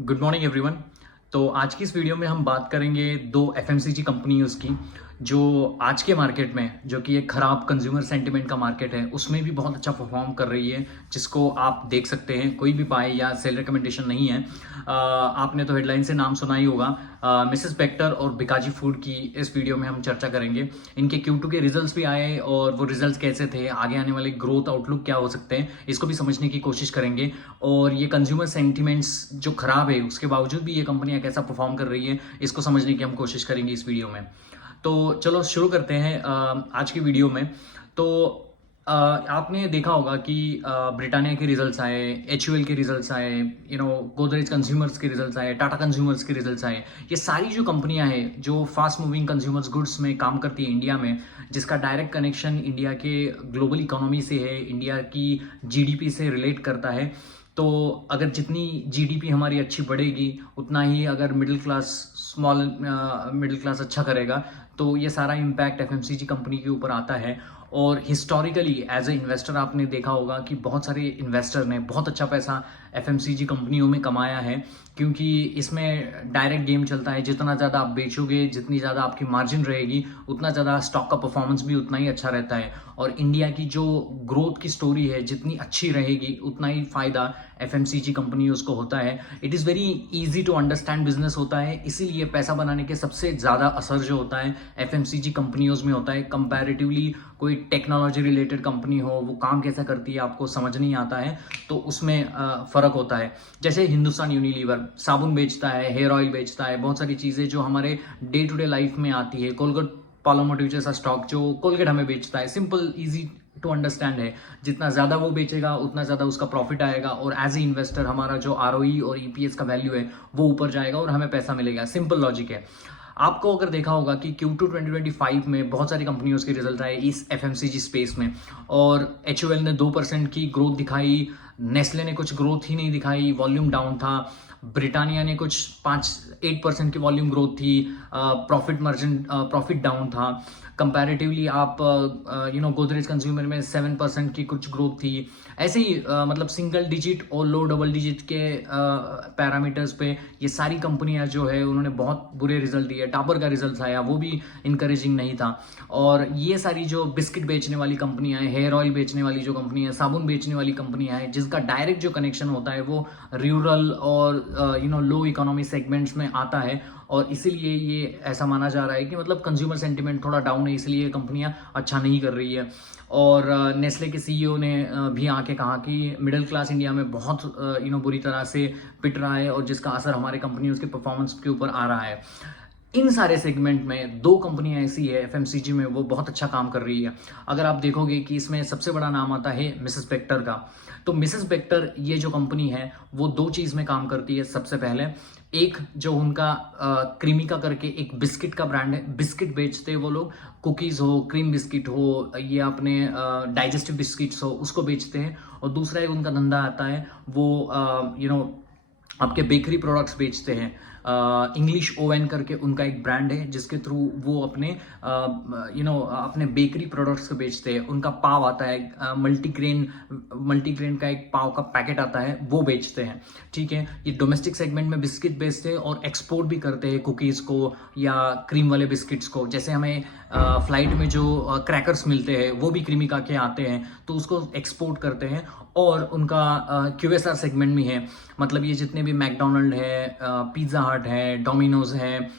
Good morning everyone. तो आज की इस वीडियो में हम बात करेंगे दो एफएमसीजी कंपनीज की जो आज के मार्केट में, जो कि एक खराब कंज्यूमर सेंटिमेंट का मार्केट है, उसमें भी बहुत अच्छा परफॉर्म कर रही है, जिसको आप देख सकते हैं। कोई भी बाय या सेल रिकमेंडेशन नहीं है। आपने तो हेडलाइन से नाम सुना ही होगा। मिसेस बेक्टर और बिकाजी फूड की इस वीडियो में हम चर्चा करेंगे। इनके Q2 के रिजल्ट्स भी आए और वो रिजल्ट्स कैसे थे, आगे आने वाले ग्रोथ आउटलुक क्या हो सकते हैं, इसको भी समझने की कोशिश करेंगे। और ये कंज्यूमर सेंटिमेंट्स जो खराब है उसके बावजूद भी ये कंपनियां कैसा परफॉर्म कर रही है, इसको समझने की हम कोशिश करेंगे इस वीडियो में। तो चलो शुरू करते हैं आज की वीडियो में। तो आपने देखा होगा कि ब्रिटानिया के रिजल्ट्स आए, HUL के रिजल्ट्स आए, गोदरेज कंज्यूमर्स के रिजल्ट्स आए, टाटा कंज्यूमर्स के रिजल्ट्स आए। ये सारी जो कंपनियां हैं जो फास्ट मूविंग कंज्यूमर्स गुड्स में काम करती है इंडिया में, जिसका डायरेक्ट कनेक्शन इंडिया के ग्लोबल इकोनॉमी से है, इंडिया की GDP से रिलेट करता है। तो अगर जितनी GDP हमारी अच्छी बढ़ेगी, उतना ही अगर मिडिल क्लास अच्छा करेगा, तो ये सारा इम्पैक्ट FMCG कंपनी के ऊपर आता है। और हिस्टोरिकली एज ए इन्वेस्टर आपने देखा होगा कि बहुत सारे इन्वेस्टर ने बहुत अच्छा पैसा FMCG कंपनियों में कमाया है, क्योंकि इसमें डायरेक्ट गेम चलता है। जितना ज़्यादा आप बेचोगे, जितनी ज़्यादा आपकी मार्जिन रहेगी, उतना ज़्यादा स्टॉक का परफॉर्मेंस भी उतना ही अच्छा रहता है। और इंडिया की जो ग्रोथ की स्टोरी है जितनी अच्छी रहेगी, उतना ही फ़ायदा FMCG कंपनियों को होता है। It is very easy to understand business होता है, इसीलिए पैसा बनाने के सबसे ज़्यादा असर जो होता है FMCG कंपनियों में होता है। कंपैरेटिवली कोई टेक्नोलॉजी रिलेटेड कंपनी हो, वो काम कैसा करती है आपको समझ नहीं आता है, तो उसमें फ़र्क होता है। जैसे हिंदुस्तान यूनिलीवर साबुन बेचता है, हेयर ऑयल बेचता है, बहुत सारी चीज़ें जो हमारे डे टू डे लाइफ में आती है। कोलगेट पालोमोटिव जैसा स्टॉक जो कोलगेट हमें बेचता है, सिंपल ईजी टू अंडरस्टैंड है। जितना ज़्यादा वो बेचेगा उतना ज़्यादा उसका प्रॉफिट आएगा, और एज ए इन्वेस्टर हमारा जो ROE और EPS का वैल्यू है वो ऊपर जाएगा और हमें पैसा मिलेगा। सिंपल लॉजिक है। आपको अगर देखा होगा कि Q2 2025 में बहुत सारी कंपनियों के रिजल्ट आए इस FMCG स्पेस में, और HUL ने 2% की ग्रोथ दिखाई, नेस्ले ने कुछ ग्रोथ ही नहीं दिखाई, वॉल्यूम डाउन था। ब्रिटानिया ने कुछ 5-8% की वॉल्यूम ग्रोथ थी, प्रॉफिट डाउन था। कंपैरेटिवली आप गोदरेज कंज्यूमर में 7% की कुछ ग्रोथ थी। ऐसे ही मतलब सिंगल डिजिट और लो डबल डिजिट के पैरामीटर्स पे ये सारी कंपनियां जो है उन्होंने बहुत बुरे रिजल्ट दिए। डाबर का रिजल्ट आया, वो भी इंकरेजिंग नहीं था। और ये सारी जो बिस्किट बेचने वाली कंपनियां हैं, हेयर ऑयल बेचने वाली जो कंपनियां हैं, साबुन बेचने वाली कंपनियां हैं, जिसका डायरेक्ट जो कनेक्शन होता है वो रूरल और लो इकोनॉमी सेगमेंट्स में आता है, और इसीलिए ये ऐसा माना जा रहा है कि मतलब कंज्यूमर सेंटिमेंट थोड़ा डाउन है, इसलिए कंपनियां अच्छा नहीं कर रही है। और नेस्ले के CEO ने भी आके कहा कि मिडिल क्लास इंडिया में बहुत बुरी तरह से पिट रहा है, और जिसका असर हमारे कंपनियों के परफॉर्मेंस के ऊपर आ रहा है। इन सारे सेगमेंट में दो कंपनियां ऐसी है FMCG में वो बहुत अच्छा काम कर रही है। अगर आप देखोगे कि इसमें सबसे बड़ा नाम आता है मिसेस बेक्टर का। तो मिसेस बेक्टर ये जो कंपनी है वो दो चीज में काम करती है। सबसे पहले एक जो उनका क्रीमिका करके एक बिस्किट का ब्रांड है, बिस्किट बेचते हैं वो लोग, कुकीज हो, क्रीम बिस्किट हो, ये अपने डाइजेस्टिव बिस्किट्स हो, उसको बेचते हैं। और दूसरा एक उनका धंधा आता है, वो आपके बेकरी प्रोडक्ट्स बेचते हैं। इंग्लिश ओवन करके उनका एक ब्रांड है, जिसके थ्रू वो अपने अपने बेकरी प्रोडक्ट्स को बेचते हैं। उनका पाव आता है, मल्टीग्रेन का एक पाव का पैकेट आता है, वो बेचते हैं। ठीक है, ये डोमेस्टिक सेगमेंट में बिस्किट बेचते हैं और एक्सपोर्ट भी करते हैं कुकीज़ को या क्रीम वाले बिस्किट्स को। जैसे हमें फ्लाइट में जो क्रैकर्स मिलते हैं वो भी क्रीमिका के आते हैं, तो उसको एक्सपोर्ट करते हैं। और उनका QSR सेगमेंट में है, मतलब ये जितने भी मैकडोनल्ड है, पिज्ज़ा हट है, डोमिनोज है,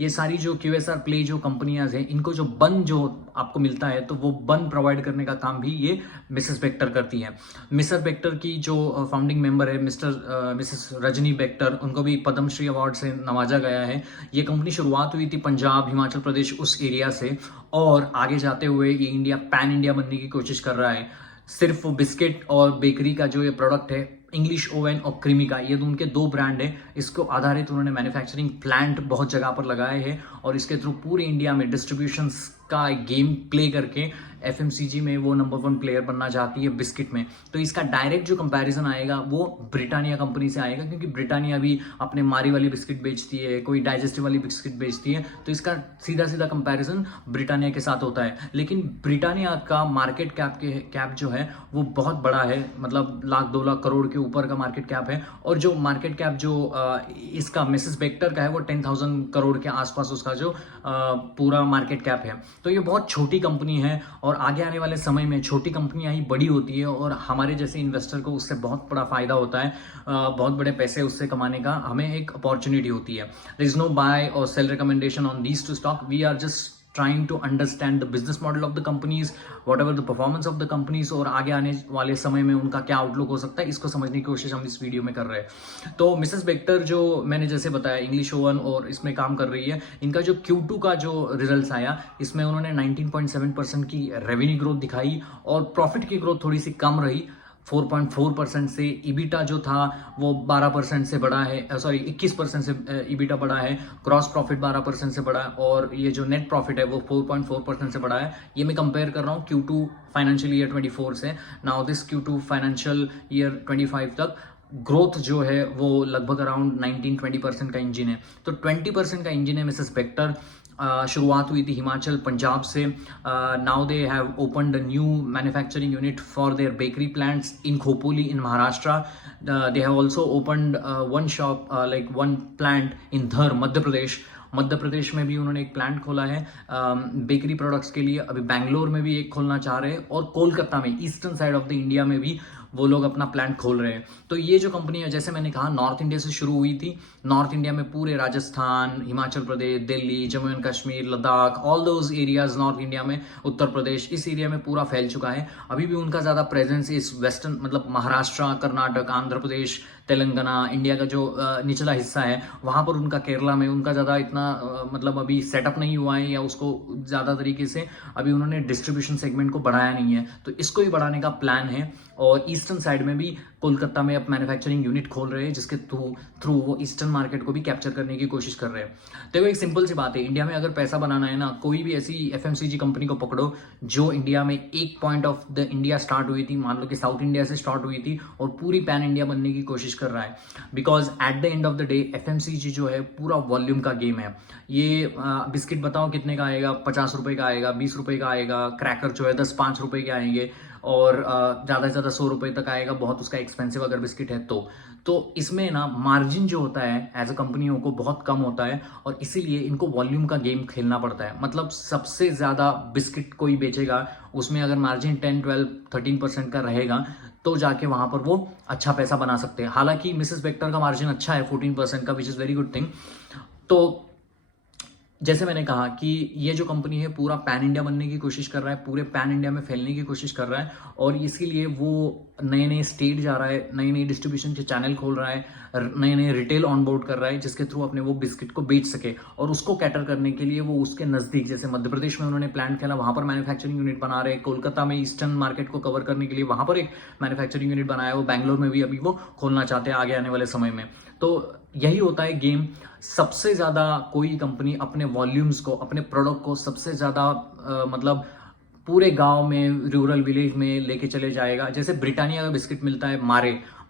ये सारी जो QSR प्ले जो कंपनियां हैं, इनको जो बन जो आपको मिलता है, तो वो बन प्रोवाइड करने का काम भी ये मिसेस बेक्टर करती है। मिसेस बेक्टर की जो फाउंडिंग मेंबर है मिसेस रजनी बेक्टर, उनको भी पद्मश्री अवार्ड से नवाजा गया है। ये कंपनी शुरुआत हुई थी पंजाब, हिमाचल प्रदेश, उस एरिया से, और आगे जाते हुए ये पैन इंडिया बनने की कोशिश कर रहा है। सिर्फ बिस्किट और बेकरी का जो ये प्रोडक्ट है, इंग्लिश ओवन और क्रीमिका, ये उनके दो ब्रांड है। इसको आधारित उन्होंने मैन्युफैक्चरिंग प्लांट बहुत जगह पर लगाए हैं, और इसके थ्रू पूरे इंडिया में डिस्ट्रीब्यूशन का गेम प्ले करके एफएमसीजी में वो नंबर 1 प्लेयर बनना चाहती है बिस्किट में। तो इसका डायरेक्ट जो कंपैरिजन आएगा वो ब्रिटानिया कंपनी से आएगा, क्योंकि ब्रिटानिया भी अपने मारी वाली बिस्किट बेचती है, कोई डाइजेस्टिव वाली बिस्किट बेचती है, तो इसका सीधा सीधा कंपैरिजन ब्रिटानिया के साथ होता है। लेकिन ब्रिटानिया का मार्केट कैप जो है वो बहुत बड़ा है, मतलब लाख 2 लाख करोड़ के ऊपर का मार्केट कैप है। और जो मार्केट कैप जो इसका मिसेस बेक्टर का है वो 10,000 करोड़ के आसपास उसका जो पूरा मार्केट कैप है। तो ये बहुत छोटी कंपनी है और आगे आने वाले समय में छोटी कंपनियां ही बड़ी होती है और हमारे जैसे इन्वेस्टर को उससे बहुत बड़ा फायदा होता है, बहुत बड़े पैसे उससे कमाने का हमें एक अपॉर्चुनिटी होती है। देयर इज नो बाय और sell recommendation on these two stock, we are just trying to understand the business model of the companies, whatever the performance of the companies, और आगे आने वाले समय में उनका क्या आउटलुक हो सकता है, इसको समझने की कोशिश हम इस वीडियो में कर रहे हैं। तो मिसेस बेक्टर जो मैंने जैसे बताया इंग्लिश ओवन और इसमें काम कर रही है, इनका जो Q2 का जो रिजल्ट्स आया इसमें उन्होंने 19.7% की रेवेन्यू ग्रोथ दिखाई और प्रॉफिट की ग्रोथ थोड़ी सी कम रही 4.4% से। ईबिटा जो था वो 12% से बढ़ा है, सॉरी 21% से ईबिटा बढ़ा है, क्रॉस प्रॉफिट 12% से बढ़ा है और ये जो नेट प्रॉफिट है वो 4.4% से बढ़ा है। ये मैं कंपेयर कर रहा हूँ Q2 फाइनेंशियल ईयर 24 से। Now this Q2 financial year 25 तक ग्रोथ जो है वो लगभग अराउंड 19-20% का इंजन है। तो 20% का इंजन है मिसेस बेक्टर। शुरुआत हुई थी हिमाचल पंजाब से। Now they have opened a new manufacturing unit for their bakery plants in Khopoli in Maharashtra. They have also opened one shop like one plant in धर मध्य प्रदेश में भी उन्होंने एक प्लांट खोला है बेकरी प्रोडक्ट्स के लिए। अभी बैंगलोर में भी एक खोलना चाह रहे हैं और कोलकाता में eastern side of the India में भी वो लोग अपना प्लांट खोल रहे हैं। तो ये जो कंपनी है जैसे मैंने कहा नॉर्थ इंडिया से शुरू हुई थी, नॉर्थ इंडिया में पूरे Rajasthan, Himachal Pradesh, Delhi, Jammu and Kashmir, Ladakh, all those areas north India में, उत्तर प्रदेश, इस एरिया में पूरा फैल चुका है। अभी भी उनका ज़्यादा प्रेजेंस इस वेस्टर्न मतलब महाराष्ट्र, कर्नाटक, आंध्र प्रदेश, तेलंगाना, इंडिया का जो निचला हिस्सा है वहाँ पर उनका, केरला में उनका ज़्यादा इतना मतलब अभी सेटअप नहीं हुआ है या उसको ज़्यादा तरीके से अभी उन्होंने डिस्ट्रीब्यूशन सेगमेंट को बढ़ाया नहीं है। तो इसको ही बढ़ाने का प्लान है और ईस्टर्न साइड में भी कोलकाता में अब मैन्युफैक्चरिंग यूनिट खोल रहे हैं जिसके थ्रू वो ईस्टर्न मार्केट को भी कैप्चर करने की कोशिश कर रहे हैं। देखो एक सिंपल सी बात है, इंडिया में अगर पैसा बनाना है ना, कोई भी ऐसी एफएमसीजी कंपनी को पकड़ो जो इंडिया में एक point of the India start हुई थी, मान लो कि साउथ इंडिया से स्टार्ट हुई थी और पूरी पैन इंडिया बनने की कोशिश कर रहा है। Because at the end of the day FMCG जो है पूरा वॉल्यूम का गेम है। ये बिस्किट बताओ कितने का आएगा, 50 रुपए का आएगा, 20 रुपए का आएगा, क्रैकर जो है 10-5 रुपए के आएंगे और ज़्यादा से ज़्यादा 100 रुपए तक आएगा, बहुत उसका एक्सपेंसिव अगर बिस्किट है तो इसमें ना मार्जिन जो होता है एज अ कंपनियों को बहुत कम होता है और इसीलिए इनको वॉल्यूम का गेम खेलना पड़ता है। मतलब सबसे ज़्यादा बिस्किट कोई बेचेगा उसमें अगर मार्जिन 10-12-13% का रहेगा तो जाके वहां पर वो अच्छा पैसा बना सकते हैं। हालांकि मिसेस बेक्टर का मार्जिन अच्छा है 14% का, which is very good thing. तो जैसे मैंने कहा कि ये जो कंपनी है पूरा पैन इंडिया बनने की कोशिश कर रहा है, पूरे पैन इंडिया में फैलने की कोशिश कर रहा है और इसीलिए वो नए नए स्टेट जा रहा है, नई नई डिस्ट्रीब्यूशन के चैनल खोल रहा है, नए नए रिटेल ऑनबोर्ड कर रहा है जिसके थ्रू अपने वो बिस्किट को बेच सके। और उसको कैटर करने के लिए वो उसके नज़दीक, जैसे मध्य प्रदेश में उन्होंने प्लांट खेला वहाँ पर मैन्युफैक्चरिंग यूनिट बना रहे हैं, कोलकाता में ईस्टर्न मार्केट को कवर करने के लिए वहाँ पर एक मैन्युफैक्चरिंग यूनिट बनाया, वो बैंगलोर में भी अभी वो खोलना चाहते हैं आगे आने वाले समय में। तो यही होता है गेम। सबसे ज़्यादा कोई कंपनी अपने वॉल्यूम्स को, अपने प्रोडक्ट को सबसे ज़्यादा मतलब पूरे गांव में, रूरल विलेज में लेके चले जाएगा। जैसे ब्रिटानिया का बिस्किट मिलता है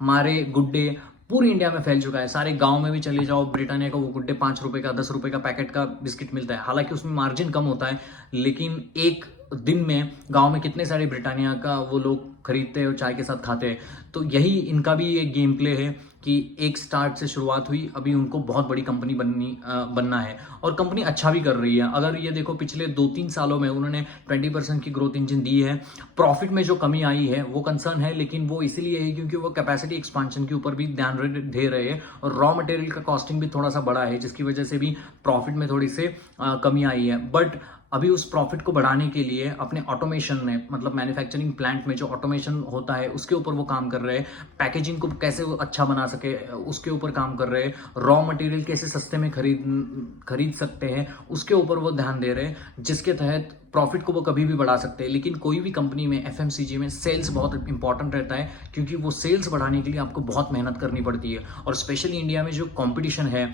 मारे गुड्डे पूरे इंडिया में फैल चुका है, सारे गांव में भी चले जाओ ब्रिटानिया का वो गुड्डे 5 रुपए का, 10 रुपए का पैकेट का बिस्किट मिलता है। हालांकि उसमें मार्जिन कम होता है लेकिन एक दिन में गांव में कितने सारे ब्रिटानिया का वो लोग खरीदते हैं और चाय के साथ खाते हैं। तो यही इनका भी एक गेम प्ले है कि एक स्टार्ट से शुरुआत हुई, अभी उनको बहुत बड़ी कंपनी बनना है और कंपनी अच्छा भी कर रही है। अगर ये देखो पिछले 2-3 सालों में उन्होंने 20% की ग्रोथ इंजन दी है। प्रॉफिट में जो कमी आई है वो कंसर्न है, लेकिन वो इसीलिए है क्योंकि वो कैपेसिटी एक्सपांशन के ऊपर भी ध्यान दे रहे हैं और रॉ मटेरियल का कॉस्टिंग भी थोड़ा सा बढ़ा है जिसकी वजह से भी प्रॉफिट में थोड़ी से कमी आई है। बट अभी उस प्रॉफिट को बढ़ाने के लिए अपने ऑटोमेशन में, मतलब मैन्युफैक्चरिंग प्लांट में जो ऑटोमेशन होता है उसके ऊपर वो काम कर रहे हैं। पैकेजिंग को कैसे वो अच्छा बना सके उसके ऊपर काम कर रहे हैं। रॉ मटेरियल कैसे सस्ते में खरीद सकते हैं उसके ऊपर वो ध्यान दे रहे हैं, जिसके तहत प्रॉफिट को वो कभी भी बढ़ा सकते हैं, लेकिन कोई भी कंपनी में एफएमसीजी में सेल्स बहुत इंपॉर्टेंट रहता है, क्योंकि वो सेल्स बढ़ाने के लिए आपको बहुत मेहनत करनी पड़ती है। और स्पेशली इंडिया में जो कंपटीशन है,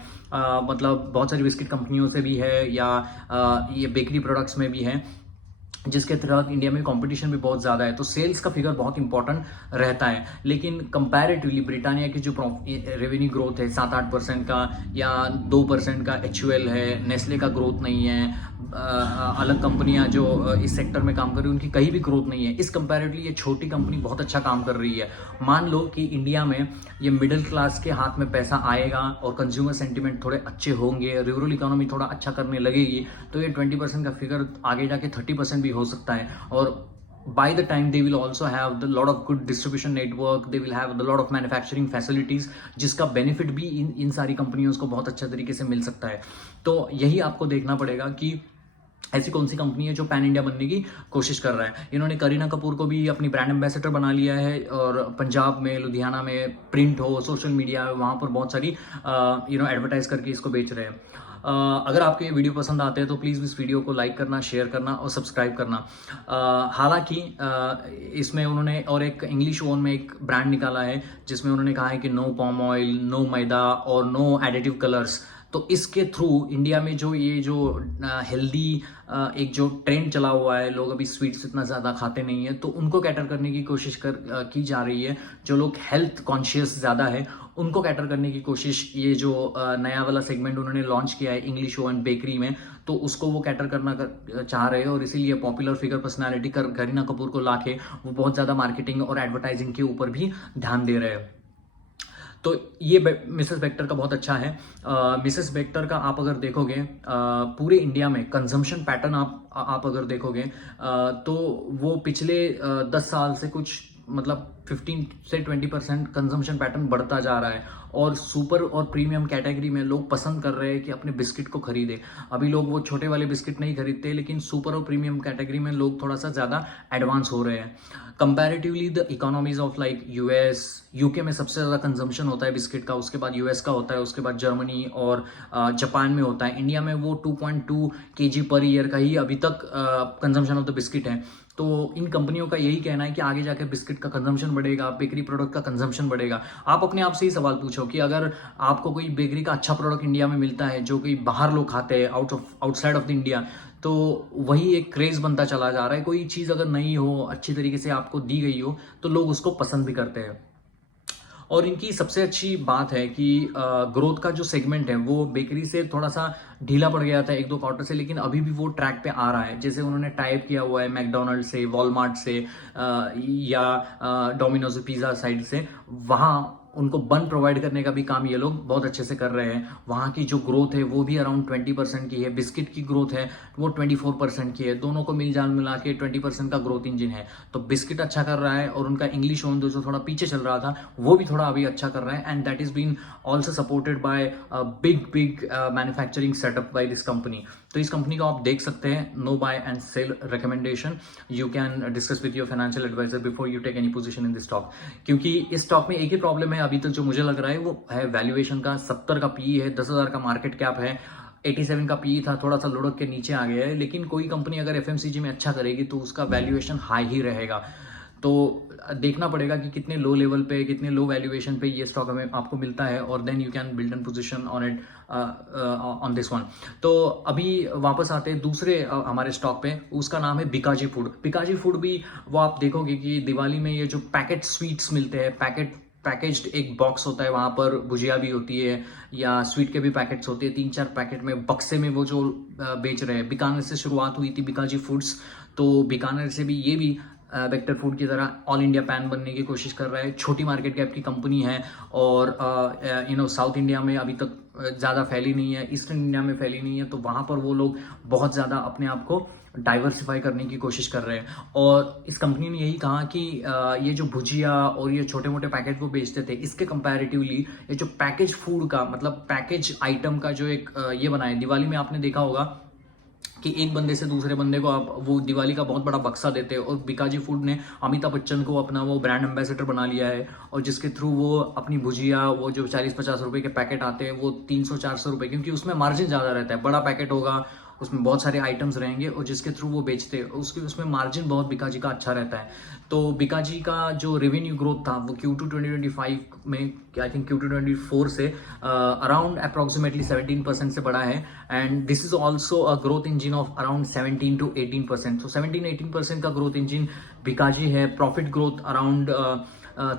मतलब बहुत सारी बिस्किट कंपनियों से भी है या ये बेकरी प्रोडक्ट्स में भी है, जिसके तहत इंडिया में कंपटीशन भी बहुत ज़्यादा है, तो सेल्स का फिगर बहुत इंपॉर्टेंट रहता है। लेकिन कंपैरेटिवली ब्रिटानिया की जो रेवेन्यू ग्रोथ है 7-8% का या 2% का HUL है, नेस्ले का ग्रोथ नहीं है, अलग कंपनियां जो इस सेक्टर में काम कर रही है उनकी कहीं भी ग्रोथ नहीं है। इस कंपैरेटिवली ये छोटी कंपनी बहुत अच्छा काम कर रही है। मान लो कि इंडिया में ये मिडिल क्लास के हाथ में पैसा आएगा और कंज्यूमर सेंटिमेंट थोड़े अच्छे होंगे, रूरल इकोनॉमी थोड़ा अच्छा करने लगेगी, तो ये 20% का फिगर आगे जाके 30% भी हो सकता है। और by the time they will also have the lot of good distribution network, they will have the lot of manufacturing facilities, जिसका बेनिफिट भी इन सारी कंपनियों को बहुत अच्छा तरीके से मिल सकता है। तो यही आपको देखना पड़ेगा कि ऐसी कौन सी कंपनी है जो पैन इंडिया बनने की कोशिश कर रहा है। इन्होंने करीना कपूर को भी अपनी ब्रांड एम्बेसडर बना लिया है, और पंजाब में, लुधियाना में प्रिंट हो, सोशल मीडिया, वहाँ पर बहुत सारी एडवर्टाइज करके इसको बेच रहे हैं। अगर आपको ये वीडियो पसंद आते हैं तो प्लीज़ इस वीडियो को लाइक करना, शेयर करना और सब्सक्राइब करना। हालांकि इसमें उन्होंने और एक इंग्लिश ओन में एक ब्रांड निकाला है जिसमें उन्होंने कहा है कि नो पॉम ऑयल, नो मैदा और नो एडिटिव कलर्स। तो इसके थ्रू इंडिया में जो हेल्दी एक जो ट्रेंड चला हुआ है, लोग अभी स्वीट्स इतना ज़्यादा खाते नहीं है, तो उनको कैटर करने की कोशिश की जा रही है। जो लोग हेल्थ कॉन्शियस ज़्यादा है उनको कैटर करने की कोशिश, ये जो नया वाला सेगमेंट उन्होंने लॉन्च किया है इंग्लिश ओवन बेकरी में, तो उसको वो कैटर करना चाह रहे हैं। और इसीलिए popular figure personality Kareena Kapoor को लाके वो बहुत ज़्यादा मार्केटिंग और एडवर्टाइजिंग के ऊपर भी ध्यान दे रहे हैं। तो ये मिसेस बेक्टर का बहुत अच्छा है। मिसेस बेक्टर का आप अगर देखोगे पूरे इंडिया में कंजम्पशन पैटर्न आप अगर देखोगे तो वो पिछले 10 साल से कुछ मतलब 15 से 20% कंजम्पशन पैटर्न बढ़ता जा रहा है। और सुपर और प्रीमियम कैटेगरी में लोग पसंद कर रहे हैं कि अपने बिस्किट को खरीदे। अभी लोग वो छोटे वाले बिस्किट नहीं खरीदते, लेकिन सुपर और प्रीमियम कैटेगरी में लोग थोड़ा सा ज़्यादा एडवांस हो रहे हैं। Comparatively the economies of like US, UK में सबसे ज़्यादा कंजम्पशन होता है बिस्किट का, उसके बाद US का होता है, उसके बाद जर्मनी और जापान में होता है। इंडिया में वो 2.2 kg पर ईयर का ही अभी तक कंजम्पशन ऑफ द बिस्किट है। तो इन कंपनियों का यही कहना है कि आगे जाकर बिस्किट का कंजम्पशन बढ़ेगा, बेकरी प्रोडक्ट का कंजम्पशन बढ़ेगा। आप अपने आप से ही सवाल पूछो कि अगर आपको कोई बेकरी का अच्छा प्रोडक्ट इंडिया में मिलता है जो कि बाहर लोग खाते हैं आउटसाइड ऑफ द इंडिया, तो वही एक क्रेज बनता चला जा रहा है। कोई चीज़ अगर नई हो, अच्छी तरीके से आपको दी गई हो, तो लोग उसको पसंद भी करते हैं। और इनकी सबसे अच्छी बात है कि ग्रोथ का जो सेगमेंट है वो बेकरी से थोड़ा सा ढीला पड़ गया था 1-2 क्वार्टर से, लेकिन अभी भी वो ट्रैक पे आ रहा है। जैसे उन्होंने टाइप किया हुआ है मैकडोनल्ड से, वॉलमार्ट से या डोमिनोज पिज़्ज़ा साइड से, वहाँ उनको बन प्रोवाइड करने का भी काम ये लोग बहुत अच्छे से कर रहे हैं। वहाँ की जो ग्रोथ है वो भी अराउंड 20% की है, बिस्किट की ग्रोथ है वो 24% की है। दोनों को मिला के 20% का ग्रोथ इंजन है। तो बिस्किट अच्छा कर रहा है और उनका इंग्लिश ओन जो थोड़ा पीछे चल रहा था वो भी थोड़ा अभी अच्छा कर रहा है। And that is been also supported by big manufacturing setup by this company. तो इस कंपनी को आप देख सकते हैं। No buy and sell recommendation, you can discuss with your financial advisor before you take any position in this stock. क्योंकि इस stock में एक ही प्रॉब्लम है अभी तक जो मुझे लग रहा है, वो है वैल्यूएशन का। 70 का PE है, 10,000 का मार्केट कैप है, 87 का PE था, थोड़ा सा लुढ़क के नीचे आ गया है। लेकिन कोई कंपनी अगर FMCG में अच्छा करेगी तो उसका वैल्यूएशन हाई ही रहेगा। तो देखना पड़ेगा कि कितने लो लेवल पे, कितने लो वैल्यूएशन पे ये स्टॉक हमें आपको मिलता है, और then you can build an position on it on this one. तो अभी वापस आते हैं दूसरे हमारे स्टॉक पे, उसका नाम है बिकाजी फूड। बिकाजी फूड भी वो आप देखोगे कि दिवाली में ये जो पैकेट स्वीट्स मिलते हैं, पैकेज्ड एक बॉक्स होता है, वहाँ पर भुजिया भी होती है या स्वीट के भी पैकेट्स होते हैं, 3-4 पैकेट में बक्से में वो जो बेच रहे हैं। बीकानेर से शुरुआत हुई थी बिकाजी फूड्स, तो बीकानेर से भी ये भी वेक्टर फूड की तरह ऑल इंडिया पैन बनने की कोशिश कर रहा है। छोटी मार्केट कैप की कंपनी है और साउथ इंडिया में अभी तक ज़्यादा फैली नहीं है, ईस्टर्न इंडिया में फैली नहीं है, तो वहाँ पर वो लोग बहुत ज़्यादा अपने आप को डाइवर्सिफाई करने की कोशिश कर रहे हैं। और इस कंपनी ने यही कहा कि ये जो भुजिया और ये छोटे मोटे पैकेट वो बेचते थे, इसके कंपैरेटिवली ये जो पैकेज फूड का मतलब पैकेज आइटम का जो एक ये बना है, दिवाली में आपने देखा होगा कि एक बंदे से दूसरे बंदे को आप वो दिवाली का बहुत बड़ा बक्सा देते हैं। और बिकाजी फूड ने अमिताभ बच्चन को अपना वो ब्रांड एम्बेसडर बना लिया है, और जिसके थ्रू वो अपनी भुजिया, वो जो 40-50 रुपए के पैकेट आते हैं वो 300-400 रुपए, क्योंकि उसमें मार्जिन ज़्यादा रहता है। बड़ा पैकेट होगा उसमें बहुत सारे आइटम्स रहेंगे और जिसके थ्रू वो बेचते हैं, उसमें मार्जिन बहुत बिकाजी का अच्छा रहता है। तो बिकाजी का जो रेवेन्यू ग्रोथ था वो Q2 2025 में आई थिंक Q2 2024 से अराउंड अप्रॉक्सीमेटली 17% से बढ़ा है, and this is also a growth engine of around 17 to 18%। सो 17-18% का ग्रोथ इंजिन बिकाजी है। प्रॉफिट ग्रोथ अराउंड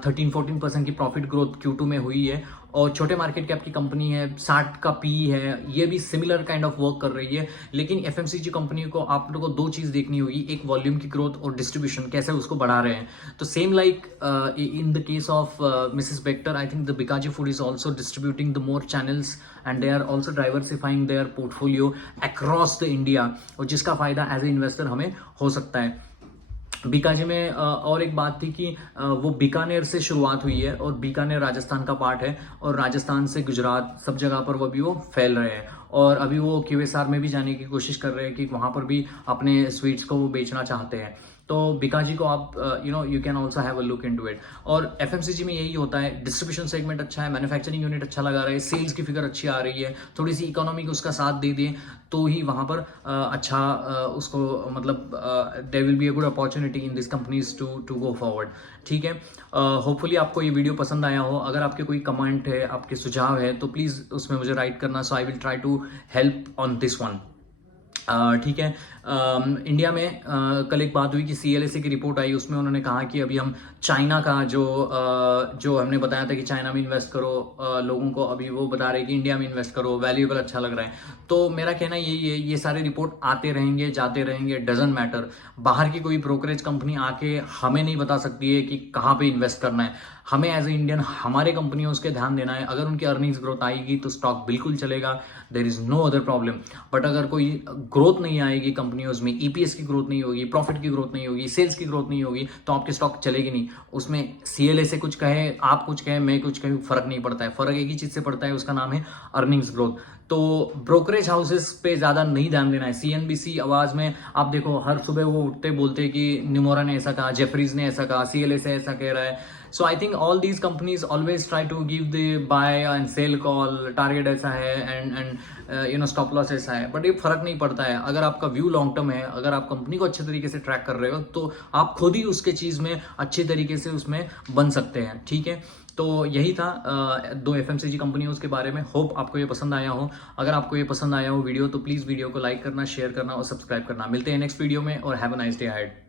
13-14% की प्रॉफिट ग्रोथ Q2 में हुई है, और छोटे मार्केट कैप की कंपनी है, 60 का पी है, ये भी सिमिलर काइंड ऑफ वर्क कर रही है। लेकिन एफएमसीजी कंपनी को आप लोगों को दो चीज देखनी होगी, एक वॉल्यूम की ग्रोथ और डिस्ट्रीब्यूशन कैसे उसको बढ़ा रहे हैं। तो same like in the case of Mrs Bector, I think the Bikaji food is also distributing the more channels and they are also diversifying their portfolio across the India, और जिसका फायदा एज ए इन्वेस्टर हमें हो सकता है। बीकाजी में और एक बात थी कि वो बीकानेर से शुरुआत हुई है, और बीकानेर राजस्थान का पार्ट है, और राजस्थान से गुजरात सब जगह पर वो फैल रहे हैं, और अभी वो QSR में भी जाने की कोशिश कर रहे हैं कि वहां पर भी अपने स्वीट्स को वो बेचना चाहते हैं। तो बिकाजी को आप you can also have a look into it. और एफएमसीजी में यही होता है, डिस्ट्रीब्यूशन सेगमेंट अच्छा है, मैन्युफैक्चरिंग यूनिट अच्छा लगा रहा है, सेल्स की फिगर अच्छी आ रही है, थोड़ी सी इकोनॉमी को उसका साथ दे दें तो ही वहां पर अच्छा उसको मतलब there will be a good opportunity in this companies to go forward. ठीक है, होपफुली आपको ये वीडियो पसंद आया हो। अगर आपके कोई कमेंट है, आपके सुझाव है, तो प्लीज उसमें मुझे राइट करना, so I will try to help on this one. ठीक है, इंडिया में कल एक बात हुई कि CLSA की रिपोर्ट आई, उसमें उन्होंने कहा कि अभी हम चाइना का जो हमने बताया था कि चाइना में इन्वेस्ट करो, लोगों को अभी वो बता रहे कि इंडिया में इन्वेस्ट करो, वैल्यूएबल अच्छा लग रहा है। तो मेरा कहना यही है, ये सारे रिपोर्ट आते रहेंगे जाते रहेंगे, डजंट मैटर। बाहर की कोई ब्रोकरेज कंपनी आके हमें नहीं बता सकती है कि कहाँ पे इन्वेस्ट करना है। हमें एज ए इंडियन हमारे कंपनियों उसके ध्यान देना है। अगर उनकी अर्निंग्स ग्रोथ आएगी तो स्टॉक बिल्कुल चलेगा, there is no other problem. But अगर कोई ग्रोथ नहीं आएगी कंपनियों में, EPS की ग्रोथ नहीं होगी, प्रॉफिट की ग्रोथ नहीं होगी, सेल्स की ग्रोथ नहीं होगी, तो आपके स्टॉक चलेगी नहीं। उसमें CLSA कुछ कहे, आप कुछ कहे, मैं कुछ कहे, फर्क नहीं पड़ता है। फर्क एक ही चीज से पड़ता है, उसका नाम है अर्निंग्स ग्रोथ। तो ब्रोकरेज हाउसेस पे ज्यादा नहीं ध्यान देना है। CNBC आवाज में आप देखो, हर सुबह वो उठते बोलते कि निमोरा ने ऐसा कहा, जेफरीज ने ऐसा कहा, CLSA ऐसा कह रहा है। So I think all these companies always try to give the buy and sell call, target ऐसा है एंड स्टॉप लॉस ऐसा है, बट ये फर्क नहीं पड़ता है। अगर आपका व्यू लॉन्ग टर्म है, अगर आप कंपनी को अच्छे तरीके से ट्रैक कर रहे हो, तो आप खुद ही उसके चीज में अच्छे तरीके से उसमें बन सकते हैं। ठीक है, तो यही था दो FMCG कंपनियों के बारे में। होप आपको ये पसंद आया हो। अगर आपको ये पसंद आया हो वीडियो, तो प्लीज वीडियो को लाइक करना, शेयर करना और सब्सक्राइब करना। मिलते हैं नेक्स्ट वीडियो में, और have a nice day ahead.